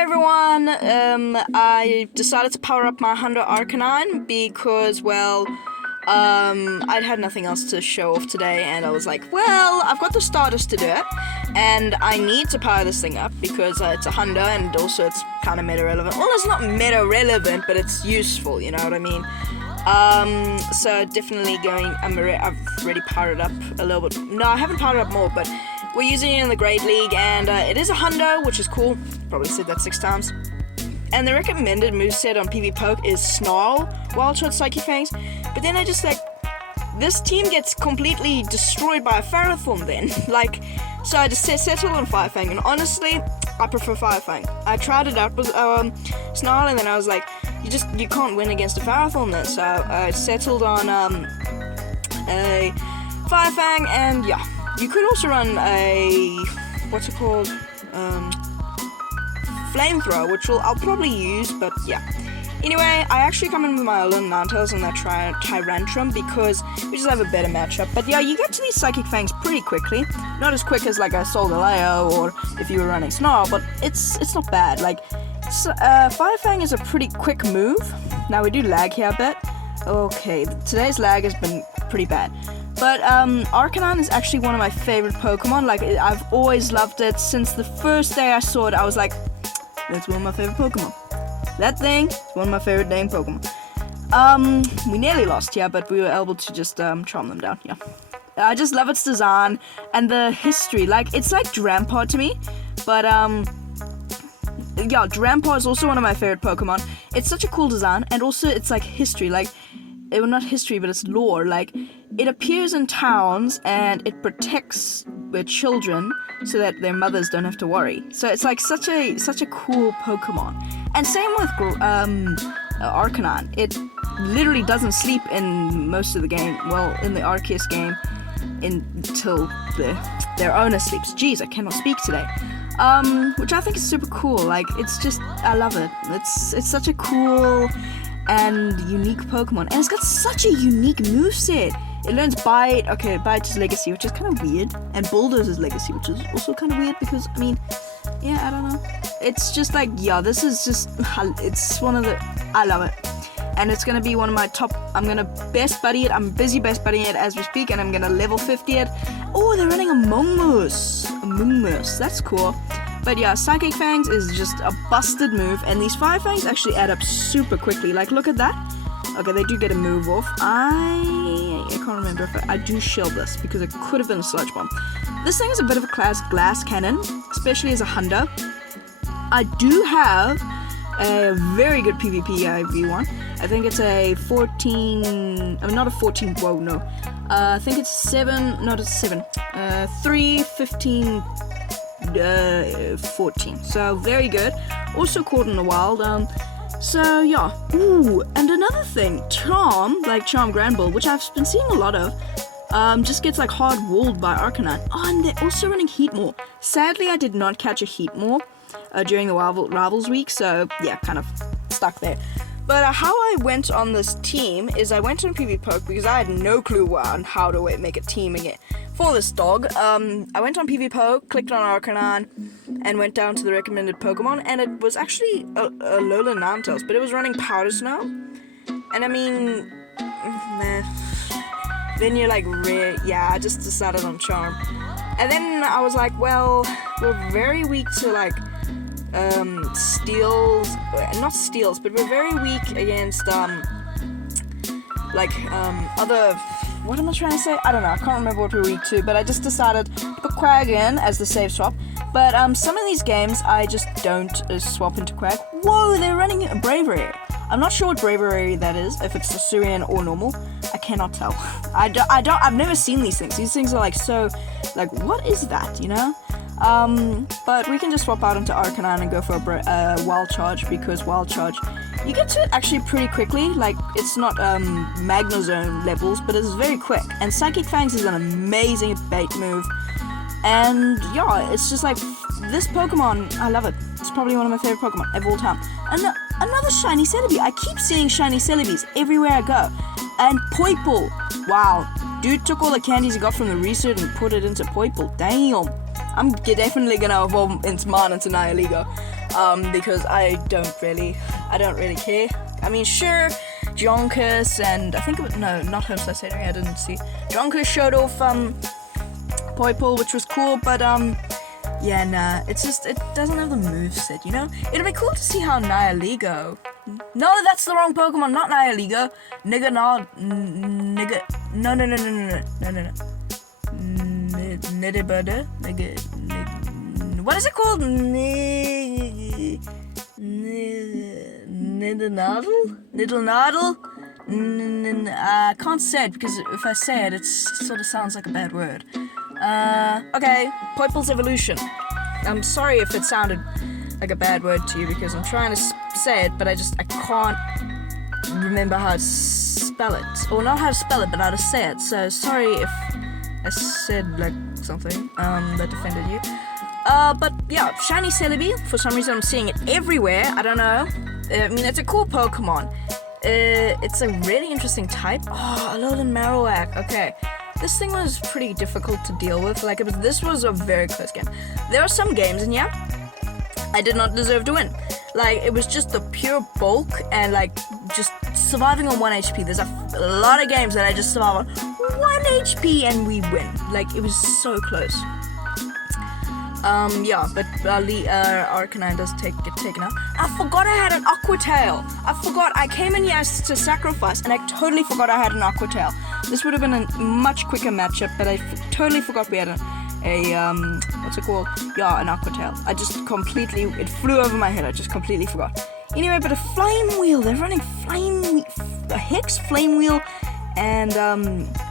everyone. I decided to power up my Hundo Arcanine because, well, I'd had nothing else to show off today, and I was like, well, I've got the starters to do it, and I need to power this thing up because it's a Hundo, and also it's kind of meta-relevant. Well, it's not meta-relevant, but it's useful, you know what I mean? So definitely I've already powered it up a little bit. No, I haven't powered it up more, but we're using it in the Great League, and it is a Hundo, which is cool. Probably said that 6 times. And the recommended moveset on PV Poke is Snarl, Wild Shot, Psychic Fangs. But then I just this team gets completely destroyed by a Ferrothorn then. So I just settled on Fire Fang, and honestly, I prefer Fire Fang. I tried it out with Snarl, and then I was like, you can't win against a Ferrothorn then. So I settled on a Fire Fang, and yeah. You could also run a, what's it called, Flamethrower, which I'll probably use, but yeah. Anyway, I actually come in with my Alolan Ninetales and that Tyrantrum because we just have a better matchup. But yeah, you get to these Psychic Fangs pretty quickly. Not as quick as like a Solgaleo or if you were running Snarl, but it's not bad. Fire Fang is a pretty quick move. Now we do lag here a bit. Okay, today's lag has been pretty bad. But Arcanine is actually one of my favorite Pokemon. I've always loved it. Since the first day I saw it, I was like, that's one of my favorite Pokemon. That thing is one of my favorite dang Pokemon. We nearly lost, yeah, but we were able to just charm them down, yeah. I just love its design and the history. It's like Drampar to me, but yeah, Drampar is also one of my favorite Pokemon. It's such a cool design, and also it's like history, well, not history, but it's lore. It appears in towns and it protects their children so that their mothers don't have to worry. So it's such a cool Pokemon. And same with Arcanine. It literally doesn't sleep in most of the game. Well, in the Arceus game, until their owner sleeps. Jeez, I cannot speak today. Which I think is super cool. I love it. It's such a cool and unique Pokemon, and it's got such a unique moveset. It learns Bite. Okay, Bite is Legacy, which is kind of weird, and Bulldoze is Legacy, which is also kind of weird because, I don't know. It's just this is just, it's one of the, I love it. And it's gonna be one of my top, I'm gonna best buddy it, I'm busy best buddying it as we speak, and I'm gonna level 50 it. Oh, they're running Among Us, that's cool. But yeah, Psychic Fangs is just a busted move, and these Fire Fangs actually add up super quickly. Look at that. Okay, they do get a move off. I can't remember if I do shield this, because it could have been a Sludge Bomb. This thing is a bit of a glass cannon, especially as a Hundo. I do have a very good PvP IV1. I think it's a 14... not a 14... Whoa, no. I think it's 7... Not a 7. 3, 15... 14. So very good. Also caught in the wild. So yeah. Ooh, and another thing, Charm Granbull, which I've been seeing a lot of, just gets hard walled by Arcanine. Oh, and they're also running Heatmore. Sadly, I did not catch a Heatmore during the Rivals week, so yeah, kind of stuck there. But how I went on this team is I went on PV Poke because I had no clue on how to make a team again for this dog. I went on PV Poke, clicked on Arcanine, and went down to the recommended Pokemon, and it was actually a Alolan Ninetales, but it was running Powder Snow. And then you're yeah, I just decided on Charm. And then I was like, well, we're very weak to steals, not steals, but we're very weak against other, what am I trying to say? I don't know, I can't remember what we're weak to, but I just decided to put Quag in as the save swap. But some of these games I just don't swap into Quag. Whoa, they're running a Bravery. I'm not sure what Bravery that is, if it's the Surian or normal. I cannot tell. I've never seen these things. These things are so, what is that, you know? But we can just swap out into Arcanine and go for a Wild Charge, because Wild Charge, you get to it actually pretty quickly. It's not Magnezone levels, but it's very quick. And Psychic Fangs is an amazing bait move. And yeah, it's just this Pokemon, I love it. It's probably one of my favorite Pokemon of all time. And another shiny Celebi. I keep seeing shiny Celebis everywhere I go. And Poipole. Wow. Dude took all the candies he got from the research and put it into Poipole. Damn. I'm definitely gonna evolve into mine into Nihiligo. because I don't really care. I mean, sure, Jonkus and I think it was, no, not Homeslash Henry, I didn't see. Jonkus showed off Poipole, which was cool, but yeah, nah, it doesn't have the moveset, you know? It'd be cool to see how Nihiligo. No, that's the wrong Pokemon, not Nihiligo. No. Nidibada? What is it called? Niddlenadle? I can't say it because if I say it, it sort of sounds like a bad word. Okay, Poipole's evolution. I'm sorry if it sounded like a bad word to you because I'm trying to say it, but I can't remember how to spell it. Or not how to spell it, but how to say it. So sorry if I said like something that offended you. But yeah, shiny Celebi. For some reason I'm seeing it everywhere. I don't know. I mean, it's a cool Pokemon. It's a really interesting type. Oh, Alolan Marowak. Okay. This thing was pretty difficult to deal with. Like, this was a very close game. There are some games, and yeah, I did not deserve to win. Like, it was just the pure bulk and, like, just surviving on 1 HP. There's a lot of games that I just survive on 1 HP and we win. Like, it was so close. Yeah, but Arcanine does get taken out. I forgot I had an Aqua Tail. I came in here to sacrifice, and I totally forgot I had an Aqua Tail. This would have been a much quicker matchup, but I totally forgot we had a what's it called? Yeah, an Aqua Tail. I just completely, it flew over my head. I just completely forgot. Anyway, but a Flame Wheel. They're running a Hex, Flame Wheel, and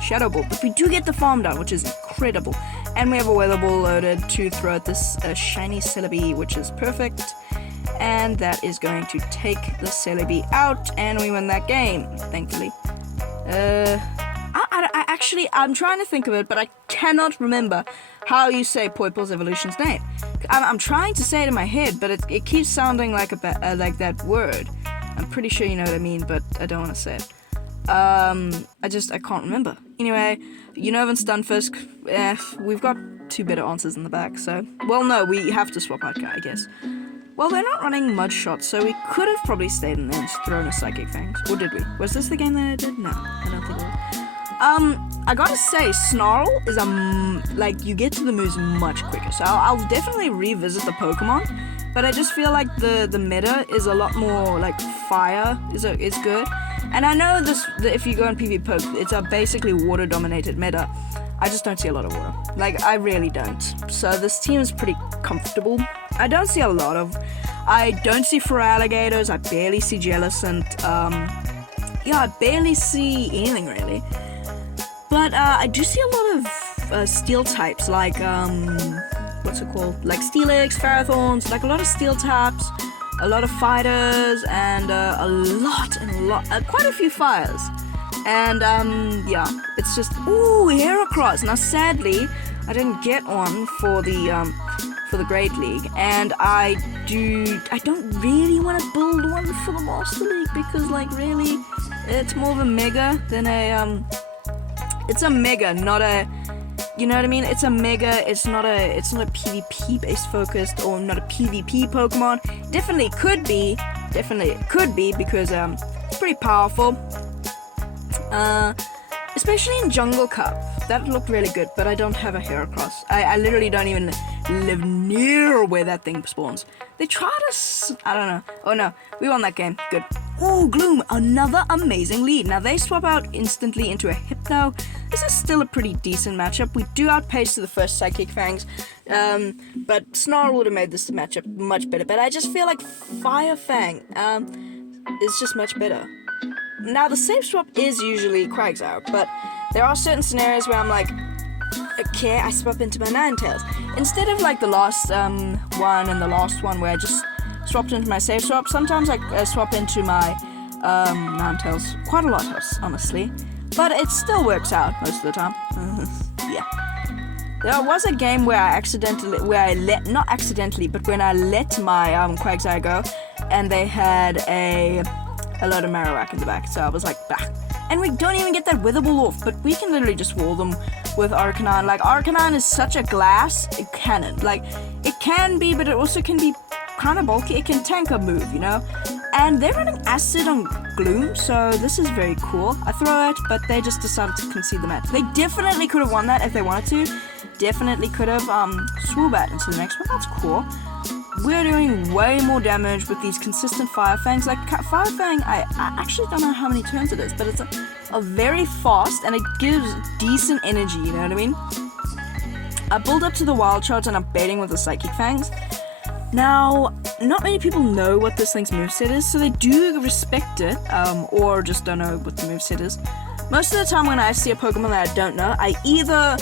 Shadow Ball. But we do get the Farm Down, which is incredible. And we have a Weather Ball loaded to throw at this shiny Celebi, which is perfect. And that is going to take the Celebi out, and we win that game, thankfully. I'm trying to think of it, but I cannot remember how you say Poipole's evolution's name. I'm trying to say it in my head, but it keeps sounding like like that word. I'm pretty sure you know what I mean, but I don't want to say it. I can't remember. Anyway, Unnerve and Stunfisk, we've got 2 better answers in the back, so... Well, no, we have to swap out, I guess. Well, they're not running Mud Shot, so we could have probably stayed in there and thrown a Psychic Fangs. Or did we? Was this the game that I did? No, I don't think it was. I gotta say, Snarl is like, you get to the moves much quicker, so I'll definitely revisit the Pokemon, but I just feel like the meta is a lot more, like, fire is good. And I know if you go on PvP, it's a basically water-dominated meta. I just don't see a lot of water. Like, I really don't. So this team is pretty comfortable. I don't see Feraligators, I barely see Jellicent, yeah, I barely see anything really. But I do see a lot of steel types, like, what's it called? Like Steelix, Ferrothorns, like a lot of steel types, a lot of fighters, and quite a few fires. And, yeah, it's just, ooh, Heracross. Now, sadly, I didn't get one for the Great League, and I don't really want to build one for the Master League, because, like, really, it's more of a Mega than it's a Mega, not a, you know what I mean? It's a Mega, it's not a PvP based focused, or not a PvP Pokemon. Definitely could be, because, it's pretty powerful. Especially in Jungle Cup, that looked really good, but I don't have a Heracross. I literally don't even live near where that thing spawns. They tried us, I don't know. Oh no, we won that game, good. Ooh, Gloom, another amazing lead. Now they swap out instantly into a Hypno. This is still a pretty decent matchup. We do outpace to the first Psychic Fangs, but Snarl would have made this matchup much better. But I just feel like Fire Fang is just much better. Now the safe swap is usually Quagsire, but there are certain scenarios where I'm like, okay, I swap into my Ninetales. Instead of like the last one and the last one where I just swapped into my safe swap, sometimes I swap into my Ninetales quite a lot, honestly. But it still works out most of the time. Yeah. There was a game where when I let my Quagsire go, and they had a load of Marowak in the back, so I was like, bah. And we don't even get that Wither Ball off, but we can literally just wall them with Arcanine. Like, Arcanine is such a glass cannon. Like, it can be, but it also can be kind of bulky. It can tank a move, you know? And they're running Acid on Gloom, so this is very cool. I throw it, but they just decided to concede the match. They definitely could have won that if they wanted to. Definitely could have swooped that into the next one. That's cool. We're doing way more damage with these consistent Fire Fangs. Like, Fire Fang, I actually don't know how many turns it is, but it's a very fast, and it gives decent energy, you know what I mean? I build up to the Wild Charge, and I'm baiting with the Psychic Fangs. Now, not many people know what this thing's moveset is, so they do respect it, or just don't know what the moveset is. Most of the time when I see a Pokemon that I don't know, I either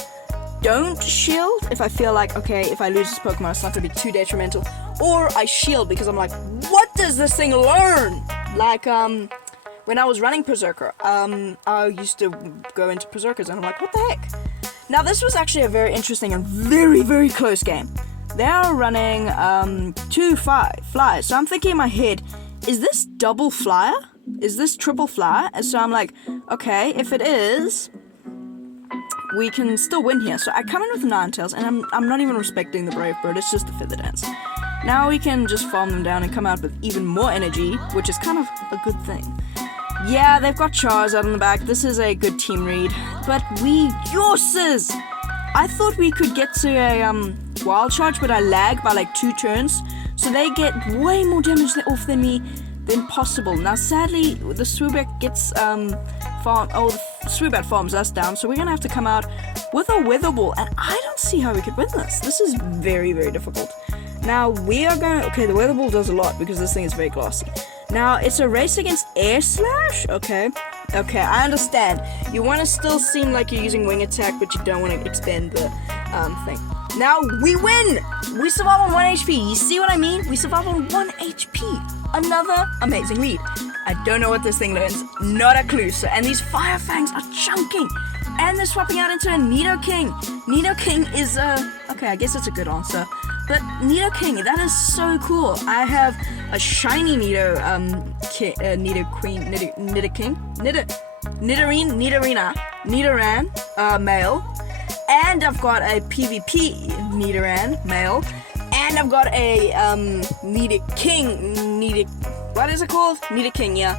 don't shield if I feel like, okay, if I lose this Pokemon, it's not going to be too detrimental, or I shield because I'm like, what does this thing learn? Like, when I was running Berserker, I used to go into Berserkers, and I'm like, what the heck? Now, this was actually a very interesting and very, very close game. They are running 2 flyers, so I'm thinking in my head, is this double flyer? Is this triple flyer? And so I'm like, okay, if it is, we can still win here. So I come in with Ninetales, and I'm not even respecting the Brave Bird, it's just the Feather Dance. Now we can just farm them down and come out with even more energy, which is kind of a good thing. Yeah, they've got Charizard on the back. This is a good team read, but we Yorses! I thought we could get to a Wild Charge, but I lag by like 2 turns, so they get way more damage off than me than possible. Now, sadly, the Swoobat gets the Swoobat farms us down, so we're gonna have to come out with a Weather Ball, and I don't see how we could win this. This is very, very difficult. Now, we are going to... Okay, the Weather Ball does a lot because this thing is very glassy. Now, it's a race against Air Slash? Okay, I understand. You want to still seem like you're using Wing Attack, but you don't want to expend the thing. Now, we win! We survive on 1 HP. You see what I mean? We survive on 1 HP. Another amazing lead. I don't know what this thing learns. Not a clue. So, and these Fire Fangs are chunking. And they're swapping out into a Nidoking. Nidoking is okay, I guess it's a good answer. But Nidoking, that is so cool. I have a shiny Nidoking, Nidoran, male. And I've got a PvP Nidoran, male. And I've got a, what is it called? Nidoking, yeah.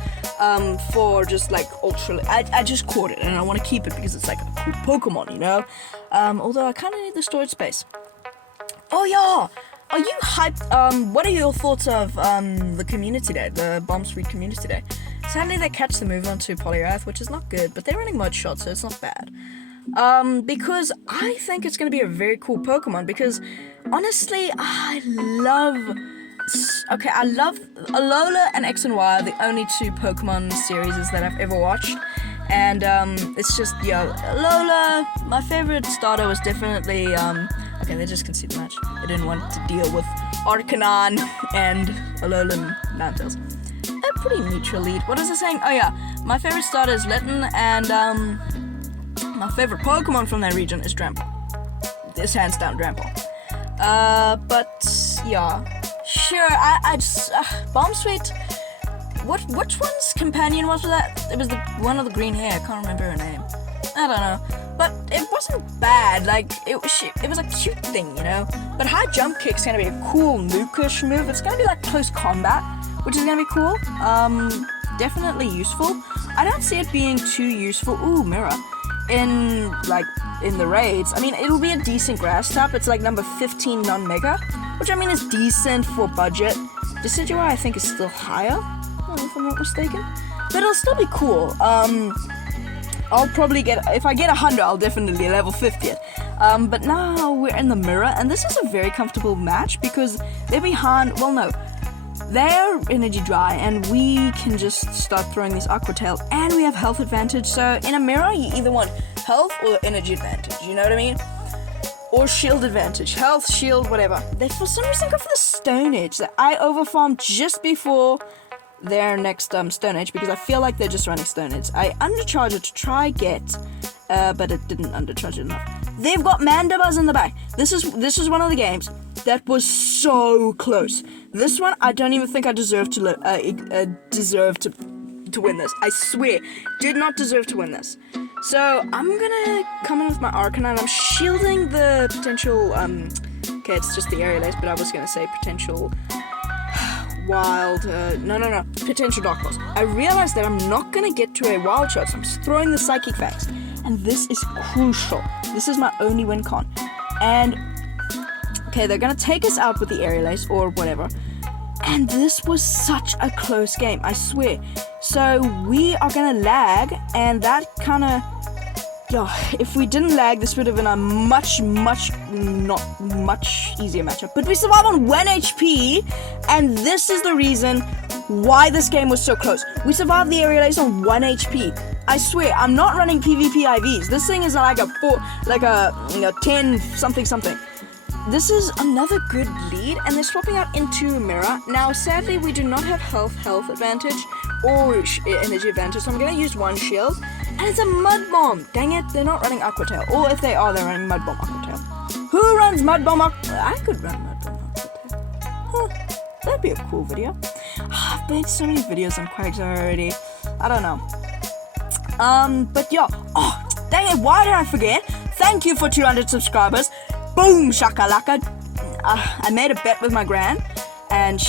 For just like ultra, I just caught it and I want to keep it because it's like a cool Pokemon, you know? Although I kind of need the storage space. Oh yeah! Are you hyped? What are your thoughts of the community day, the Bomb Sweet community day? Sadly, they catch the move onto Poliwrath, which is not good, but they're running Mud Shot, so it's not bad. Because I think it's going to be a very cool Pokemon, because honestly, I love Alola and X and Y are the only 2 Pokemon series that I've ever watched. And, it's just, Alola, my favorite starter was definitely, okay, they just conceded the match. They didn't want to deal with Arcanine and Alola and Ninetales. A pretty neutral lead. What is it saying? Oh yeah, my favorite starter is Litten, and my favorite Pokemon from that region is Drample. This hands down Drample. But yeah, sure. I just Bomb Sweet. Which one's companion was that? It was the one with the green hair. I can't remember her name. I don't know. But it wasn't bad. Like, it was a cute thing, you know? But high jump kick's gonna be a cool nukish move. It's gonna be like close combat, which is gonna be cool. Definitely useful. I don't see it being too useful. Ooh, Mirror. In the raids. I mean, it'll be a decent grass type. It's like number 15 non-mega, which I mean is decent for budget. Decidueye, I think, is still higher, if I'm not mistaken. But it'll still be cool. I'll probably get, if I get 100, I'll definitely level 50 it. But now we're in the mirror, and this is a very comfortable match because they're behind, well no, they're energy dry, and we can just start throwing these Aqua Tail, and we have health advantage. So in a mirror, you either want health or energy advantage, you know what I mean? Or shield advantage, health, shield, whatever. They for some reason go for the Stone Edge. That I overfarmed just before their next Stone Edge because I feel like they're just running Stone Edge. I undercharged it to try get, but it didn't undercharge it enough. They've got Mandibuzz in the back. This is one of the games that was so close. This one, I don't even think I deserve to win this. I swear, did not deserve to win this. So I'm gonna come in with my Arcanine. I'm shielding the potential. Okay, it's just the Aerial Ace, but I was gonna say potential potential dark balls. I realized that I'm not gonna get to a wild shot, so I'm just throwing the psychic fangs. And this is crucial. This is my only win con. And, okay, they're gonna take us out with the aerial ace or whatever. And this was such a close game, I swear. So we are gonna lag, and that kinda, if we didn't lag, this would have been a much easier matchup. But we survived on 1 HP, and this is the reason why this game was so close. We survived the aerial ace on 1 HP. I swear, I'm not running PvP IVs. This thing is like a 10 something. This is another good lead, and they're swapping out into Mirror. Now, sadly, we do not have health advantage or energy advantage, so I'm going to use one shield. And it's a Mud Bomb. Dang it, they're not running Aqua Tail. Or if they are, they're running Mud Bomb Aqua Tail. Who runs Mud Bomb Aqua Tail? I could run Mud Bomb Aqua Tail. Huh, that'd be a cool video. I've made so many videos on Quagsire already. I don't know. But yeah. Oh, dang it, why did I forget? Thank you for 200 subscribers. Boom, shakalaka. I made a bet with my gran, and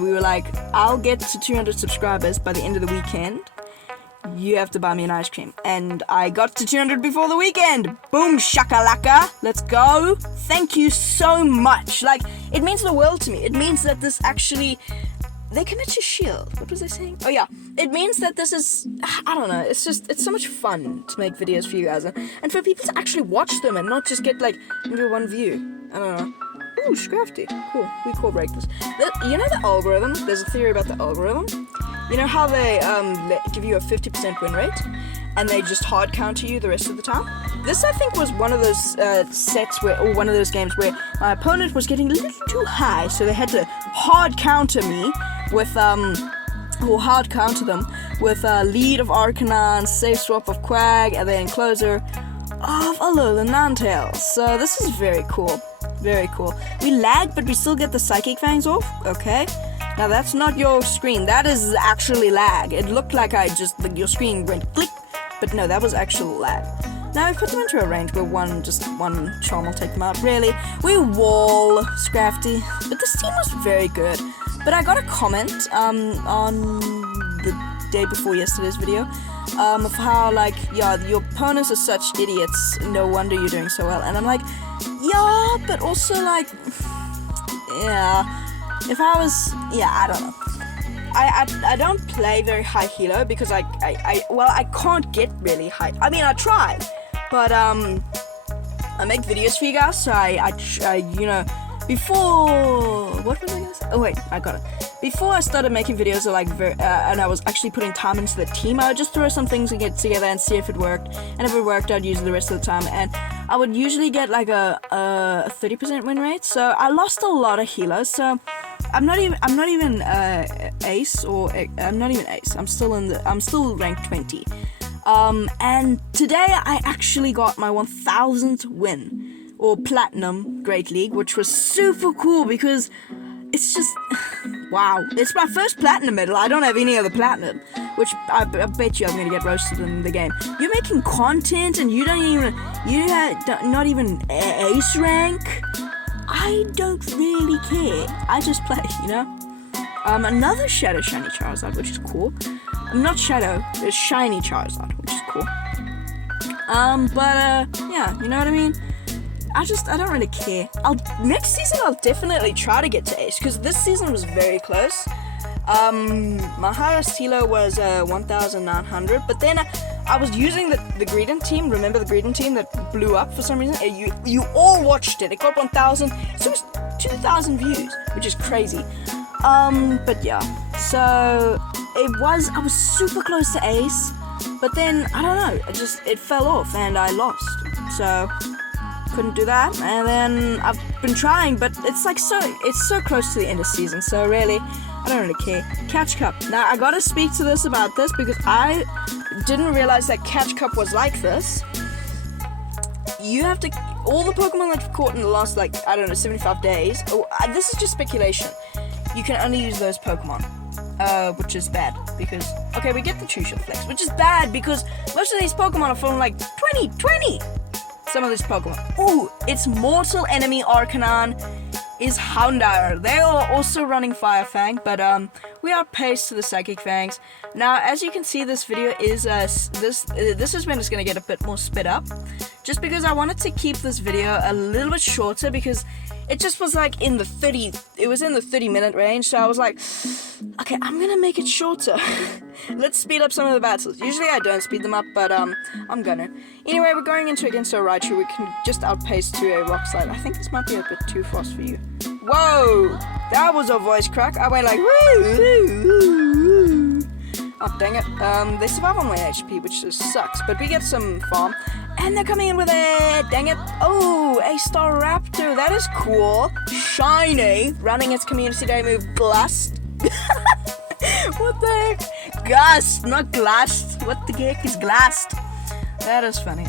we were like, I'll get to 200 subscribers by the end of the weekend. You have to buy me an ice cream. And I got to 200 before the weekend. Boom, shakalaka. Let's go. Thank you so much. Like, it means the world to me. It means that this actually... They commit your shield. What was I saying? Oh, yeah. It means that this is... I don't know. It's so much fun to make videos for you guys. And for people to actually watch them and not just get, like, maybe one view. I don't know. Ooh, Scrafty. Cool. We core break this. You know the algorithm? There's a theory about the algorithm. You know how they give you a 50% win rate? And they just hard counter you the rest of the time? This, I think, was one of those one of those games where my opponent was getting a little too high, so they had to hard counter me with, or hard counter them with lead of Arcanine, safe swap of Quag, and then closer of Alolan Ninetales. So this is very cool. Very cool. We lag, but we still get the Psychic Fangs off. Okay. Now that's not your screen. That is actually lag. It looked like your screen went click, but no, that was actual lag. Now we put them into a range where one charm will take them out. Really, we wall Scrafty, but this team was very good. But I got a comment on the day before yesterday's video of how, like, yeah, your opponents are such idiots. No wonder you're doing so well. And I'm like, yeah, but also like, yeah. If I was, yeah, I don't know. I don't play very high Hilo because I can't get really high. I mean, I try, but I make videos for you guys, so I you know, before, what was I gonna say? Oh wait, I got it. Before I started making videos, and I was actually putting time into the team, I would just throw some things and get together and see if it worked. And if it worked, I'd use it the rest of the time. And I would usually get like a 30% win rate. So I lost a lot of healers. So I'm not even ace, or I'm not even ace. I'm still ranked 20. And today I actually got my 1000th win, or platinum Great League, which was super cool because it's just, wow. It's my first platinum medal. I don't have any other platinum, which I bet you I'm going to get roasted in the game. You're making content and you're not even ace rank. I don't really care. I just play, you know? Another Shadow Shiny Charizard, which is cool. Not Shadow, it's Shiny Charizard, which is cool. Yeah, you know what I mean? I don't really care. Next season I'll definitely try to get to ace, because this season was very close. My highest Hilo was 1,900, but then I was using the Greedent team. Remember the Greedent team that blew up for some reason? You all watched it. It got 1,000. So it was 2,000 views, which is crazy. But yeah. So I was super close to ace, but then I don't know. It fell off and I lost. So couldn't do that. And then I've been trying, but it's so close to the end of season. So really, I don't really care. Catch Cup. Now I gotta speak to this about this because I didn't realize that Catch Cup was like this. You have to, all the Pokemon that you've caught in the last 75 days. This is just speculation. You can only use those Pokemon, which is bad because we get the True Shield Flex, which is bad because most of these Pokemon are from like 2020. Some of these Pokemon. Ooh, it's Mortal Enemy Arcanine is Houndour. They are also running Fire Fang, but we outpaced the Psychic Fangs. Now, as you can see, this video is this is when it's gonna get a bit more sped up, just because I wanted to keep this video a little bit shorter because it just was like in the 30-minute range. So I was like, okay, I'm gonna make it shorter. Let's speed up some of the battles. Usually I don't speed them up, but I'm gonna. Anyway, we're going into against a Raichu. We can just outpace to a Rock Slide. I think this might be a bit too fast for you. Whoa! That was a voice crack. I went like, woo, woo, woo. Oh, dang it. They survive on 1 HP, which just sucks. But we get some farm. And they're coming in with it. Dang it. Oh, a Staraptor. That is cool. Shiny. Running its community day move, Blast. What the heck? Gust, not Glast. What the heck is Glast? That is funny.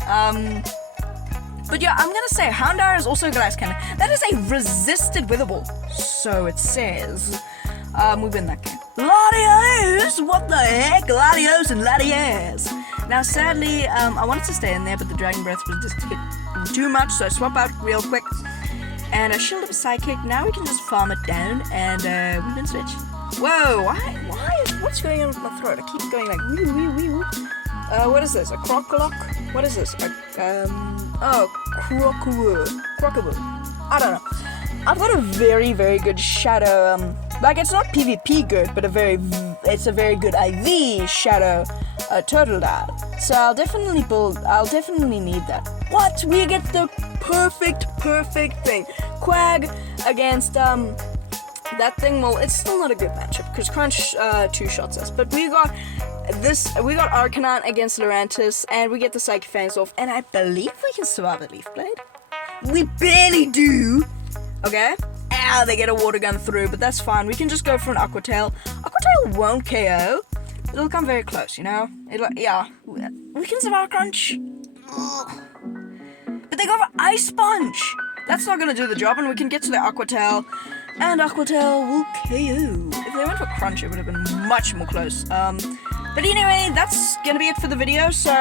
But yeah, I'm gonna say Houndour is also Glass Cannon. That is a resisted Wither Ball. So it says. We win that game. Latios! What the heck? Latios and Latios. Now, sadly, I wanted to stay in there, but the Dragon Breath was just hit too much, so I swap out real quick. And I shield up a Psychic. Now we can just farm it down, and we can switch. Whoa, why? What's going on with my throat? I keep going like, wee, wee, wee, wee. What is this? A Crocolock? What is this? Crocoboo. I don't know. I've got a very, very good Shadow, like it's not PvP good, but it's a very good IV Shadow Turtle Dad. So I'll definitely need that. What? We get the perfect thing. Quag against, that thing, well, it's still not a good matchup, because Crunch, 2-shots us. But we got Arcanine against Lurantis, and we get the Psychic Fangs off, and I believe we can survive a Leaf Blade. We barely do. Okay? Ow, they get a Water Gun through, but that's fine. We can just go for an Aqua Tail. Aqua Tail won't KO. It'll come very close, you know? Yeah. We can survive Crunch. Ugh. But they go for Ice Sponge. That's not gonna do the job, and we can get to the Aqua Tail, and Aqua Tail will KO. If they went for Crunch, it would have been much more close. But anyway, that's gonna be it for the video. So,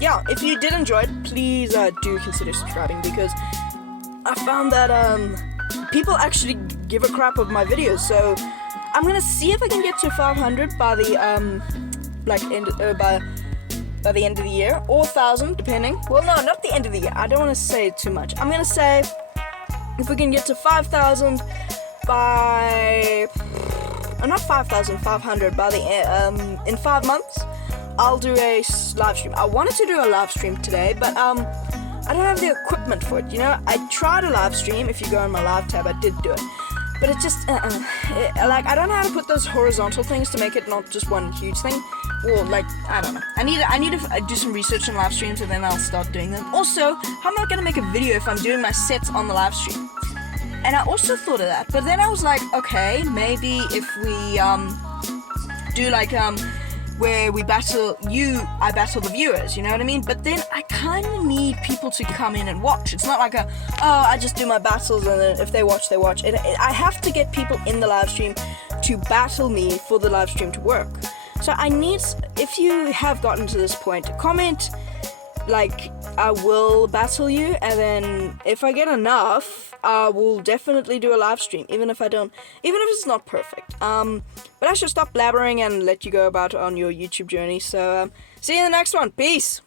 yeah, if you did enjoy it, please do consider subscribing, because I found that people actually give a crap of my videos. So I'm gonna see if I can get to 500 by the by the end of the year, or 1,000 depending. Well, no, not the end of the year. I don't want to say too much. I'm gonna say if we can get to 5,000 by not 5,500 by the in 5 months, I'll do a live stream. I wanted to do a live stream today, but I don't have the equipment for it, you know? I tried a live stream. If you go on my live tab, I did do it. But it just, like, I don't know how to put those horizontal things to make it not just one huge thing. Or, like, I don't know. I need to do some research on live streams, and then I'll start doing them. Also, how am I going to make a video if I'm doing my sets on the live stream? And I also thought of that. But then I was like, okay, maybe if we, do, like, where I battle the viewers, you know what I mean? But then I kind of need people to come in and watch. It's not like I just do my battles and then if they watch, they watch. I have to get people in the live stream to battle me for the live stream to work. So I need, if you have gotten to this point, comment, like, I will battle you, and then if I get enough, I will definitely do a live stream, even if it's not perfect. But I should stop blabbering and let you go about on your YouTube journey. So, see you in the next one. Peace!